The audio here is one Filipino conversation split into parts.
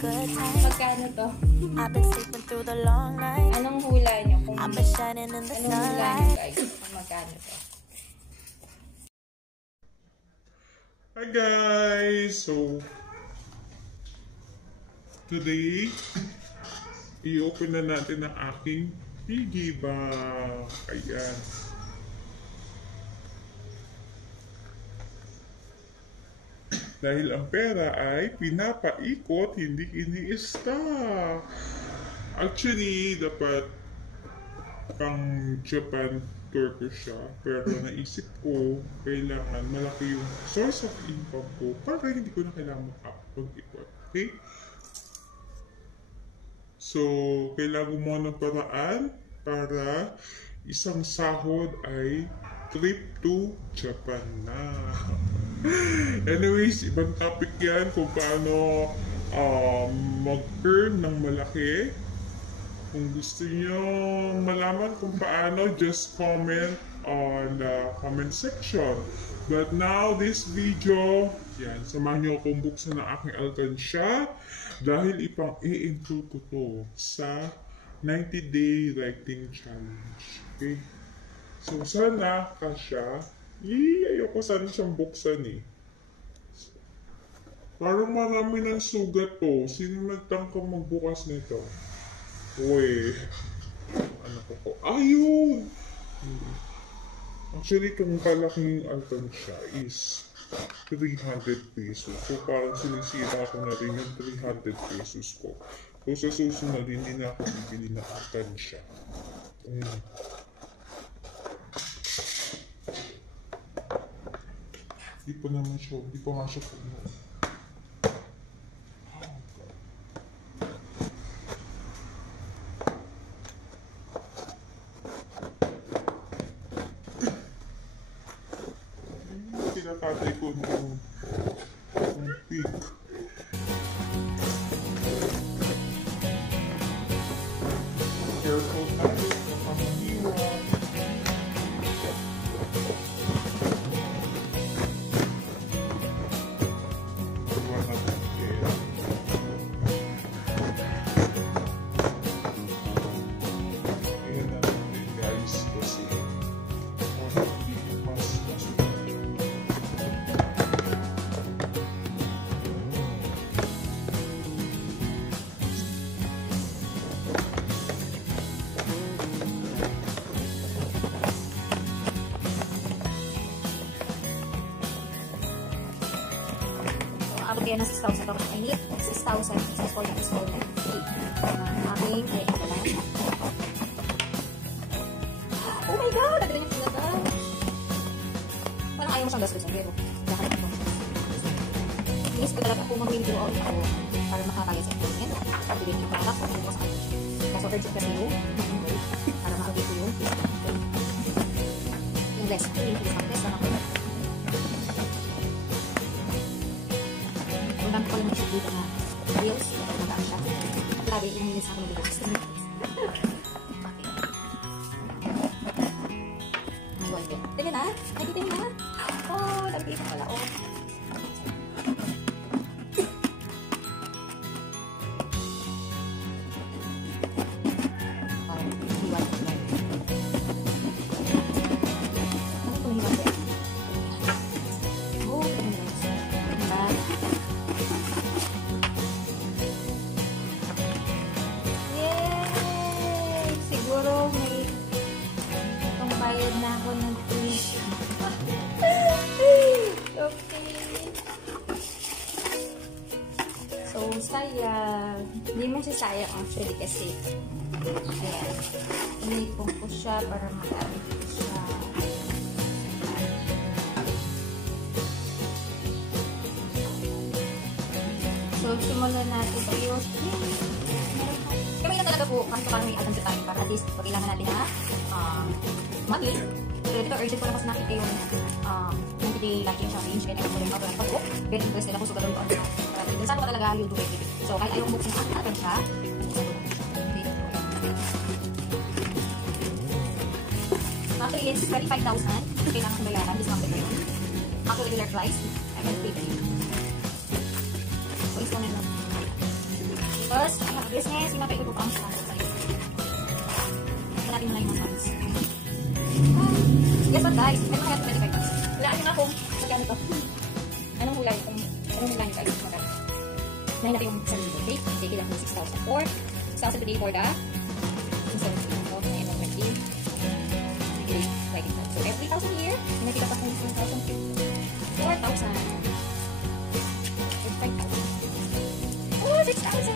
Magkano to? Anong hula nyo? Anong hula nyo guys? Magkano to? Hi guys! So, today, i-open na natin ang aking piggy bank. Ayan. Dahil ang pera ay pinapaikot, hindi ini-stock. Actually, dapat pang Japan tour ko siya. Pero naisip ko, kailangan malaki yung source of income ko para hindi ko na kailangan mag-ipon. Okay? So, kailangan mo ng paraan para isang sahod ay trip to Japan na. Anyways, ibang topic yan kung paano mag-earn ng malaki. Kung gusto nyo malaman kung paano, just comment on the comment section. But now, this video, yan, samahan nyo akong buksan ng aking alkansya dahil ipang-i-include ko to sa 90-day writing challenge. Okay? So, sana kasya. Ayoko sana siyang buksan eh. Parang marami ng sugat to. Sino nagtangkang magbukas nito? Uy. Ano ko? Ayun! Actually, itong kalaking alkansya is 300 pesos. So, parang sinisira ko na rin yung 300 pesos ko. So, sa susunod, hindi na ako bibili ng alkansya. Ayun. Di pa naman siya, di pa nga siya puno. Pinakatay ko ng pig. Careful tayo sa pamiliwa. Abot kaya ng 6,000 ito. I need 6,000. 6,000 is for that. Aking ay oh my God! Nagaling yung sila. Parang ayaw mo siyang gastusin. Pero, lahat ito. Inis ko talaga kung mag-video ako para makakaya sa ito. Pagpilin yung product. Kung ano sa akin. Kaso urgent kasi yun. Para makagay ko yun. Yung less. Yung less lang ako. Ang ko lang mag-shoot dito na reels. Ito magaan siya. At lagi yung nilis ako mag-relax. May wallpen. Tingnan na. Nakikita niyo na. Oh, nakikita pala. Oh. Bayad na ako ng tuition. Okay. So, sayang. Hindi mo siya sayang actually kasi ayan. Inipong ko siya para magamit ko siya. So, simulan natin tayo. Kami na talaga po kasi parang may alam sa tayo para at least pag kailangan natin na money. So, ito urgent ko na kasi nakita yung 90-day liking challenge. Kaya nagpapalin ako ng pag-book. Very interested ako. So, gagawin ko ano na. Para saan ko talaga yung do it. So, kahit ayaw book na atin siya. Actually, it's 25,000. Kailangan kong bayaran. Discounted ko yun. Actually, regular price. I will pay for you. So, it's only lang. Tapos, business, yung mga ito ang saan. Natin na yung mga funds. Guess what guys? May mga 25 bucks. Wala nyo nga kung magkano to. Anong hulay? Anong hulay nyo guys? Magkano? Nahin natin yung sarili. Okay? Take it lang ng 6,000 for 6,000 today for the incentive. So, na yung 20. Okay, like it. So, every 1,000 here, may nakita pa kung 1,000. 4,000. 5,000. Oh, 6,000!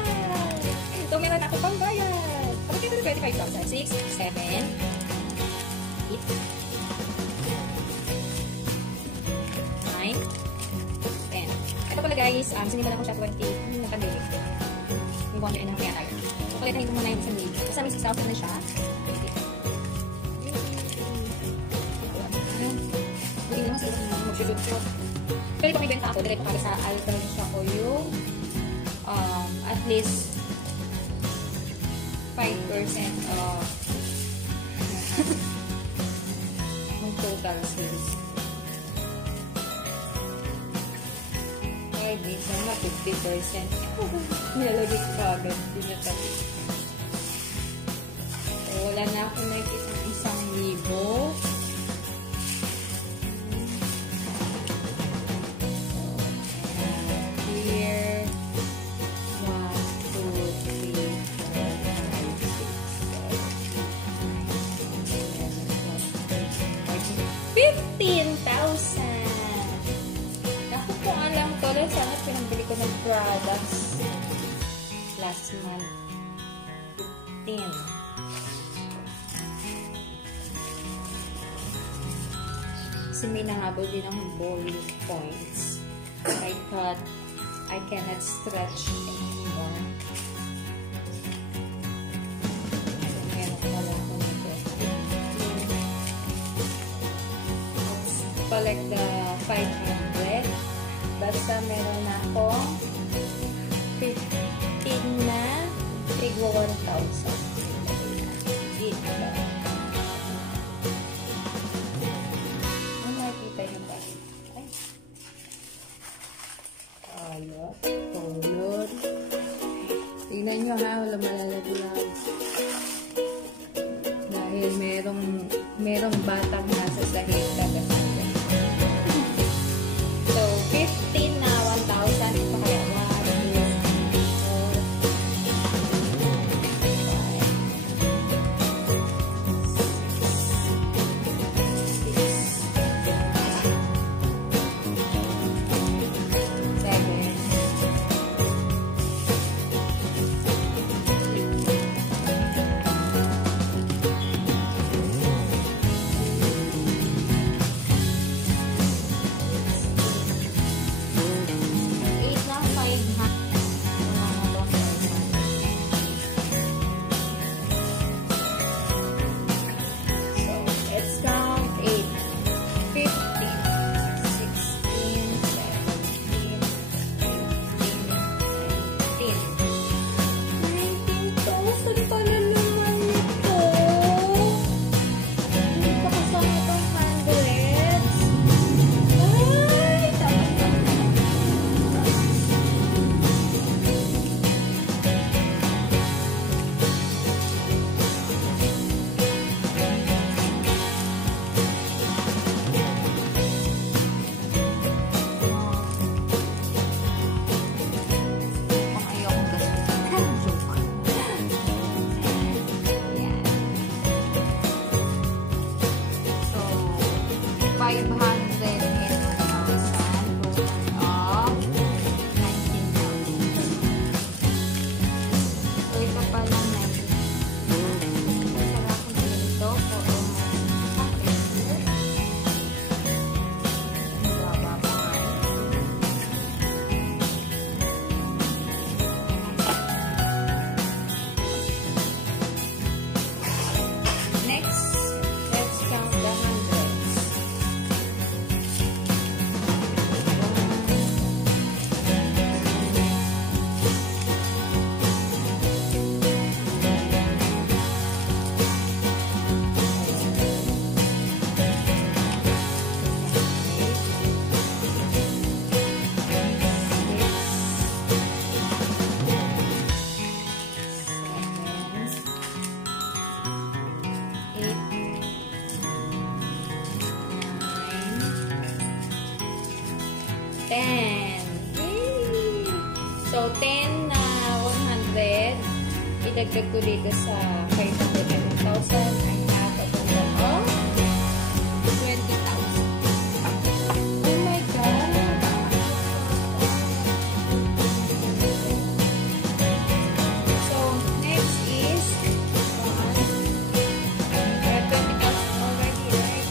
Ito, meron ako pang bayad. Kapag ito na 25,000. 6, 7, 8, 9, 10. Ito pala guys, sinimulan ko siya 20 na pandemic. Yung bond yun ang kaya tayo. So, kalitahin ko muna yung isang lead. Kasi may 6,000 na siya. Buti naman sa ito mag-shoot. Pero ito may benta ako, direct para sa alternative ko yung at least 5% of ng total sales. 5 weeks na 50%. Nilalagay ko agad. Hindi na tabi. So, wala na ako nakikita ng 1,000. Sana pinambili ko ng products last month. 15. Kasi may nangabaw din ng bowling points. I thought I cannot stretch anymore. So, meron pala ako nito. Let's collect the 500. Basta meron na akong 15 na tigwa 1,000. Dito ba? Ano nakikita yung bakit? Ay. Ayot. Tulod. Tingnan nyo ha, wala malalaglag. Dahil merong batang nasa sahig na so, 15 na 1,000. Ito kaya 1, 2, 4, 5, 6, 7, 10. Yay! So, 10 na 100. Idagdag ko dito sa 500 and 1,000. I have a total of 20,000. Oh my God! So, next is 20,000 already, right?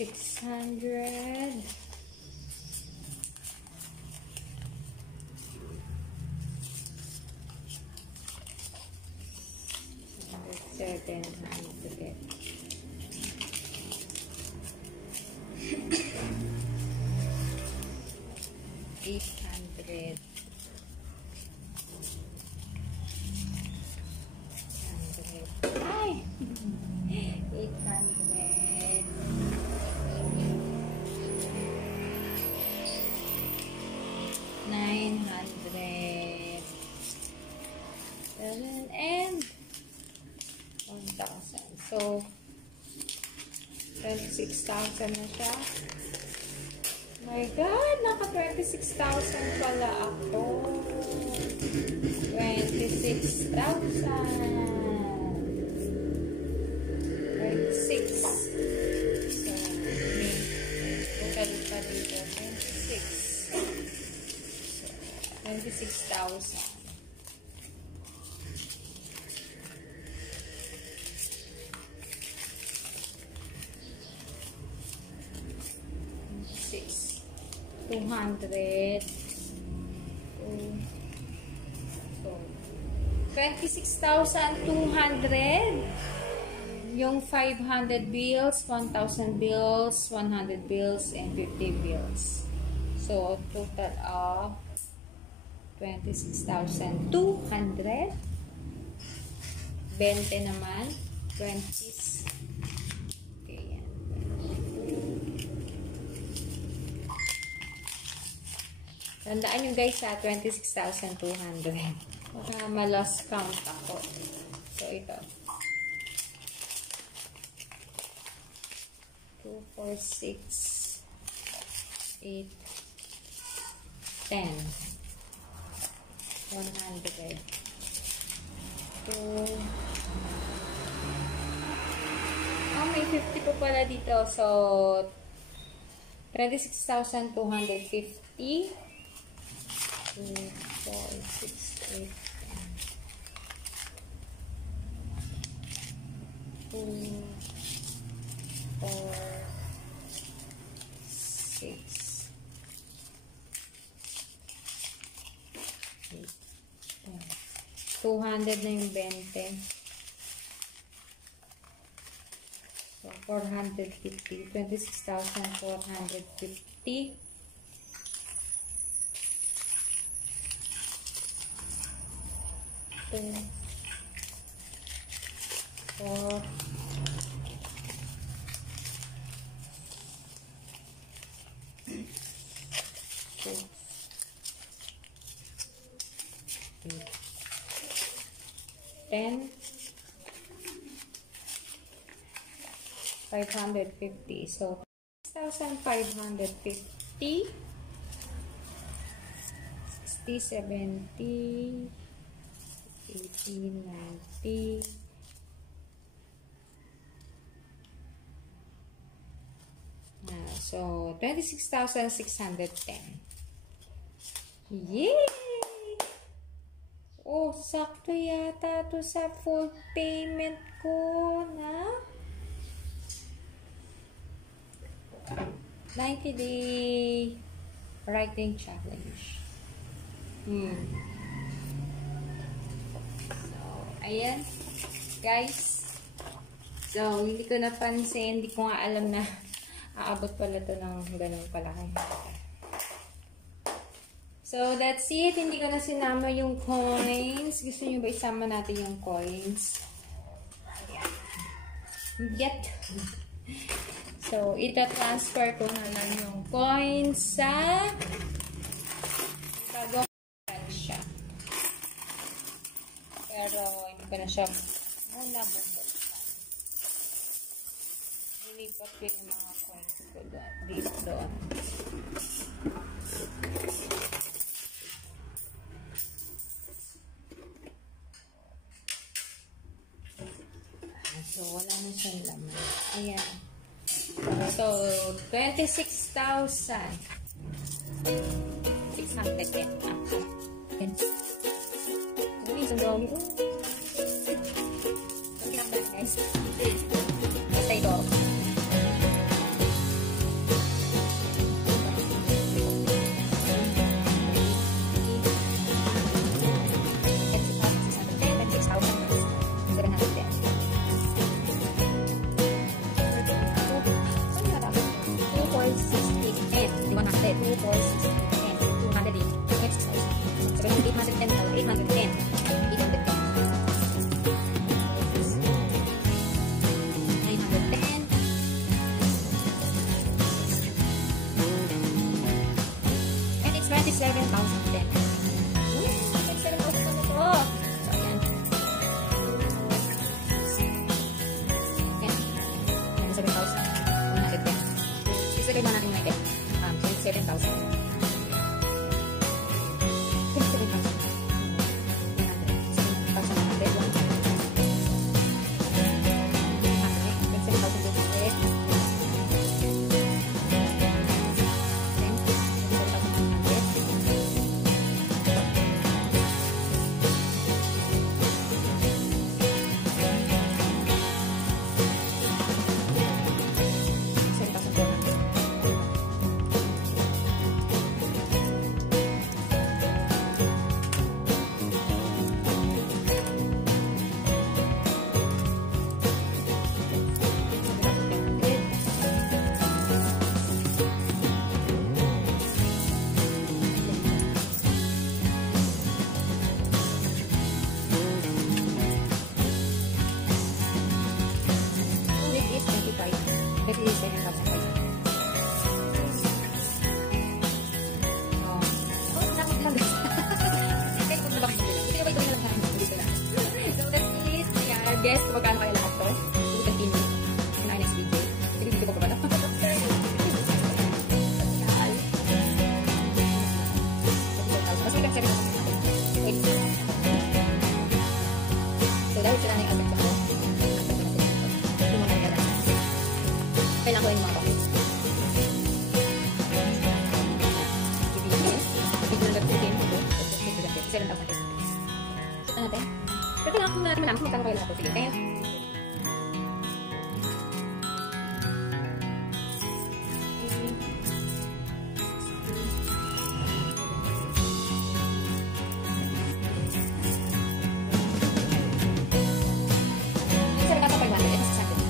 600. Seven hundred. 800. 800. Ay! 800. 900. 7 and 1,000. So, 26,000 na siya. My God! Naka 26,000 pala ako. 26,000. 26. So, total pa dito. 26. So, 26,000. 200. So, 26,200. Yung 500 bills, 1,000 bills, 100 bills, and 50 bills. So, total of 26,200. 20 naman. 20s. Okay, yan. Tandaan nyo guys sa 26,200. Baka ma-lost count ako. So, ito. 2, 4, 6, 8, 10. 100. 2. Oh, may 50 po pala dito. So, 26,250. 2, 4, 6, 8, 10. 2, 4, 6, 8, 10. 200 na yung 20. So, 450. 26,450. 2, 4, 6, 8, 10, 550. So, 6,550, 60, 70, 80, 90, so 26,610. Yay! Oh, sakto yata to sa full payment ko na 90-day writing challenge. So, ayan. Guys. So, hindi ko napansin. Hindi ko nga alam na aabot pala to ng ganun palaki. So, that's it. Hindi ko na sinama yung coins. Gusto nyo ba isama natin yung coins? Yet. So, ita-transfer ko na lang yung coins sa bago siya. Pero, hindi ko na siya muna bubuksan. Nilipat ko yung mga coins ko doon. So, wala na siyang laman. Ayan. So, 26,610. Uy, isang dami. Guys. Basta ito. guess kung magkano kaya lahat to. We'll continue in our next video. Video ko pa ba? Mas may kasi so dahil sila na yung aspect ko, hindi mo nang gala. Kailangan ko yung mga boxes. Pero kailangan kung natin malaman kung magkano kayo lahat. Sige, kaya. Isa rin ka sa 500. Ito sa 100.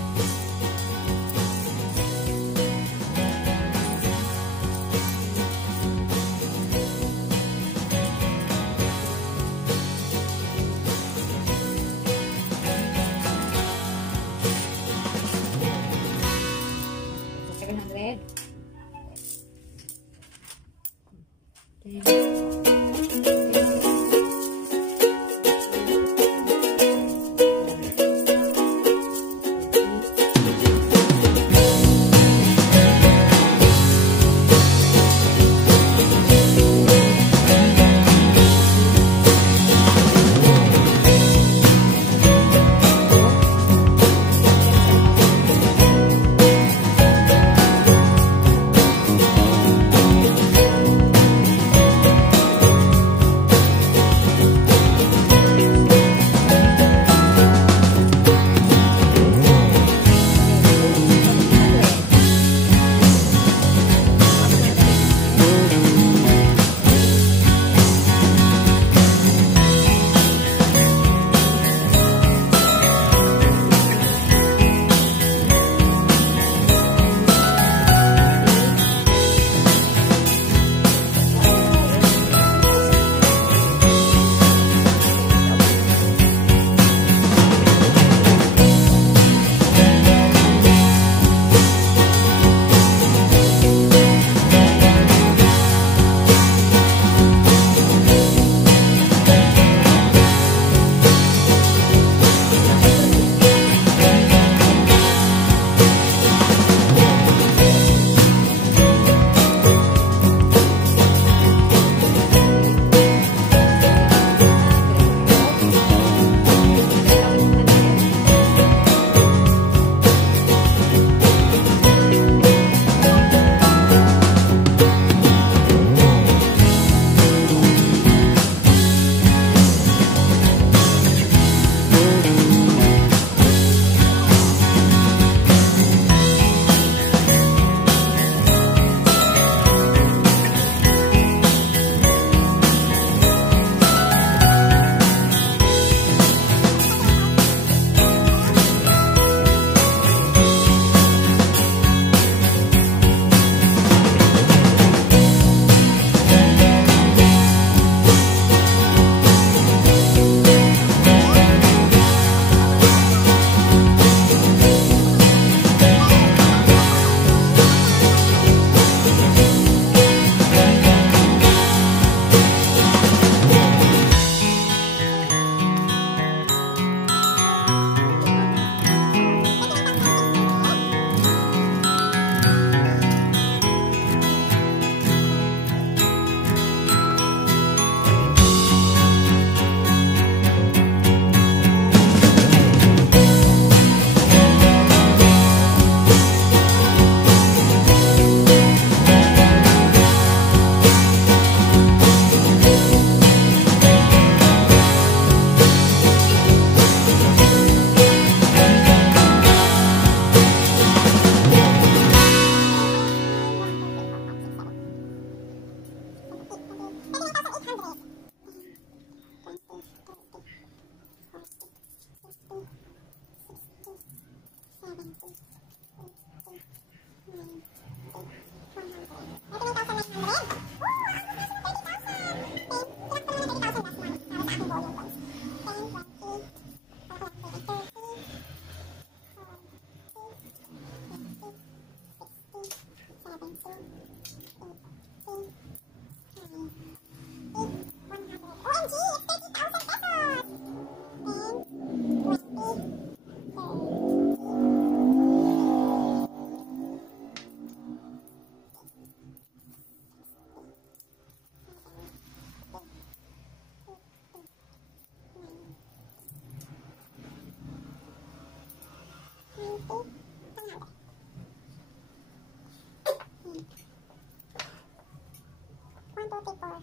44.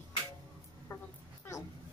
Okay, fine.